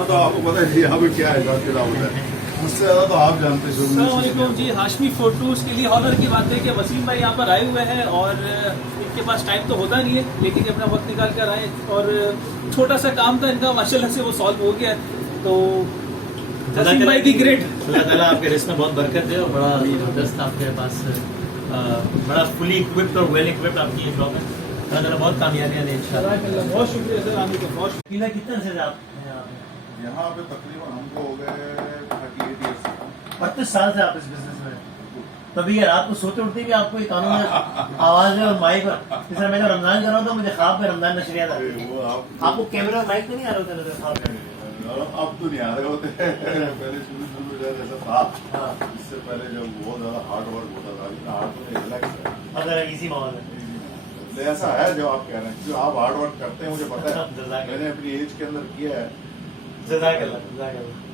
ورنہ تو آپ کو پتا ہے یہاں پہ کیا حساب کتاب ہوتا ہے، مجھ سے زیادہ تو آپ جانتے ہیں۔ السلام علیکم جی، ہاشمی فوٹوز کے لیے آنر کی بات ہے کہ وسیم بھائی یہاں پر آئے ہوئے ہیں اور ان کے پاس ٹائم تو ہوتا نہیں ہے لیکن اپنا وقت نکال کر آئے اور چھوٹا سا کام تھا ان کا، ماشاءاللہ سے وہ سالو ہو گیا ہے۔ تو وسیم بھائی دی گریٹ، اللہ تعالیٰ آپ کے رزق میں بہت برکت دے اور بڑا زبردست آپ کے پاس بڑا فلی اکوپڈ اور ویل اکوپڈ آپ کی یہ شاپ ہے۔ اللہ تعالیٰ بہت کامیابیاں دیں انشاءاللہ۔ بہت شکریہ سر، آنے کا بہت شکریہ۔ کتنے سے آپ یہاں پہ تقریباً ہم کو ہو گئے 38 ایئرس۔ 32 سال سے آپ اس بزنس میں، تبھی یہ رات کو سوتے اٹھتے بھی آپ کو یہ قانون میں آواز ہے اور مائک پر، جس طرح میں جب رمضان کر رہا تھا مجھے خواب میں رمضان نشریات آتی تھی۔ وہ آپ کو کیمرہ مائک تو نہیں آ رہا ہوتا نظر خواب میں؟ اب تو نہیں آ رہے ہوتے، پہلے شروع میں ایسا تھا، اس سے پہلے جب بہت زیادہ ہارڈ ورک ہوتا تھا، اتنا ہارڈ تو نہیں، ریلیکس ہے، اگر ایزی ماحول ہے ایسا ہے جو آپ کہہ رہے ہیں، جو آپ ہارڈ ورک کرتے ہیں مجھے پتا ہے، میں نے اپنی ایج کے اندر کیا ہے۔ جزاک اللہ، جزاک اللہ۔